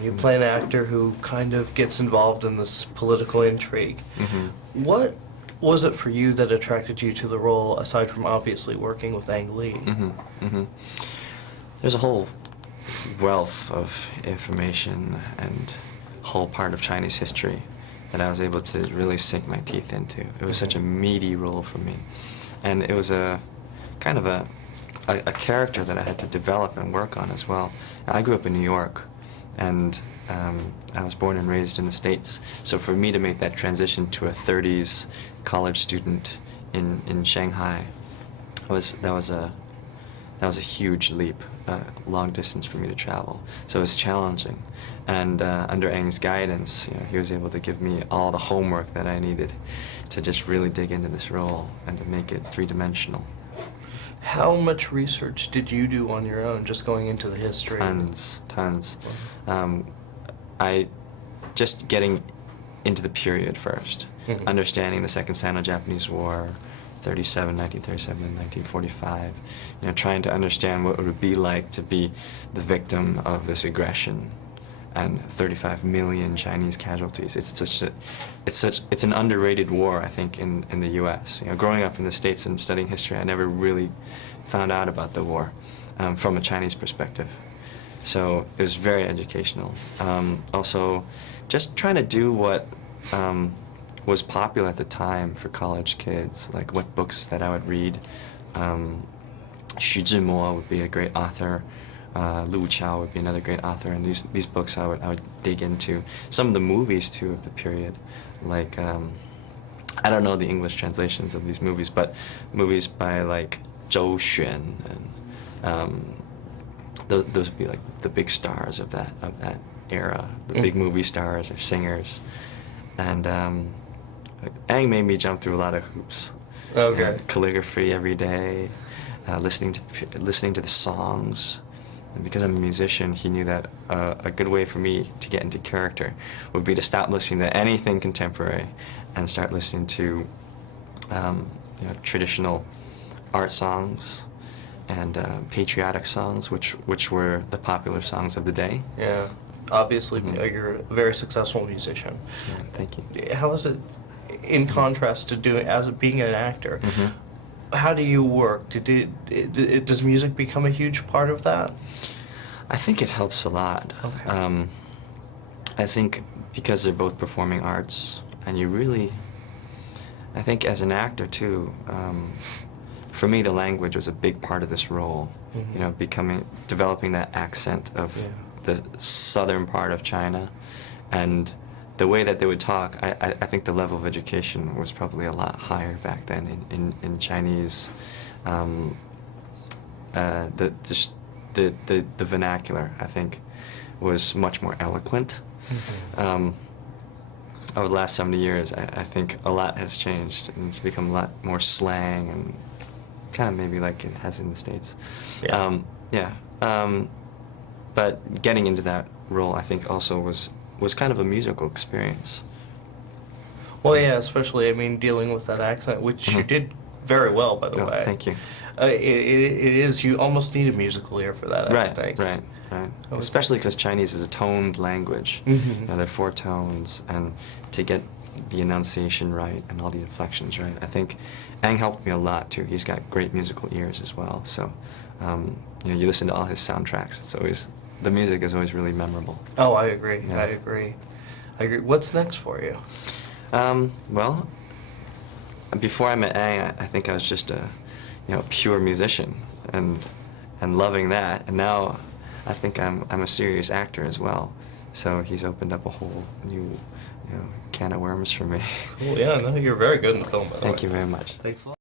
You play an actor who kind of gets involved in this political intrigue. What was it for you that attracted you to the role, aside from obviously working with Ang Lee? There's a whole wealth of information and whole part of Chinese history that I was able to really sink my teeth into. It was such a meaty role for me. And it was a kind of a character that I had to develop and work on as well. I grew up in New York, and I was born and raised in the States. So for me to make that transition to a 30s college student in Shanghai, that was a huge leap, long distance for me to travel. So it was challenging. And under Ang's guidance, he was able to give me all the homework that I needed to just really dig into this role and to make it three-dimensional. How much research did you do on your own, just going into the history? Tons. I just getting into the period first, understanding the Second Sino-Japanese War, 1937 and 1945, trying to understand what it would be like to be the victim of this aggression and 35 million Chinese casualties. It's an underrated war, I think, in the U.S. Growing up in the States and studying history, I never really found out about the war from a Chinese perspective. So it was very educational. Also, just trying to do what was popular at the time for college kids, like what books that I would read. Xu Zhimo would be a great author. Lu Qiao would be another great author, and these books I would dig into. Some of the movies too of the period, like I don't know the English translations of these movies, but movies by like Zhou Xuan, and those would be like the big stars of that era, the big movie stars or singers, and Ang made me jump through a lot of hoops. Okay. Calligraphy every day, listening to the songs. And because I'm a musician, he knew that a good way for me to get into character would be to stop listening to anything contemporary and start listening to traditional art songs and patriotic songs, which were the popular songs of the day. Yeah. Obviously, you're a very successful musician. Yeah, thank you. How is it, in contrast to being an actor? How do you work? Does music become a huge part of that? I think it helps a lot. Okay. I think because they're both performing arts, and I think as an actor too, for me the language was a big part of this role. Developing that accent of the southern part of China, and the way that they would talk, I think the level of education was probably a lot higher back then in Chinese. The vernacular, I think, was much more eloquent. Over the last 70 years, I think a lot has changed, and it's become a lot more slang and kind of maybe like it has in the States. But getting into that role, I think, also was kind of a musical experience. Well, yeah, especially, dealing with that accent, which you did very well, by the way. Thank you. It is, you almost need a musical ear for that, I think. Right. Especially because Chinese is a toned language. There are 4 tones, and to get the enunciation right and all the inflections right, I think Ang helped me a lot, too. He's got great musical ears as well, so you listen to all his soundtracks, the music is always really memorable. Oh, I agree. Yeah. I agree. What's next for you? Well, before I met Ang, I think I was just a pure musician and loving that. And now I think I'm a serious actor as well. So he's opened up a whole new can of worms for me. Cool. Yeah, no, you're very good in film, by the way. Thank you very much. Thanks a lot.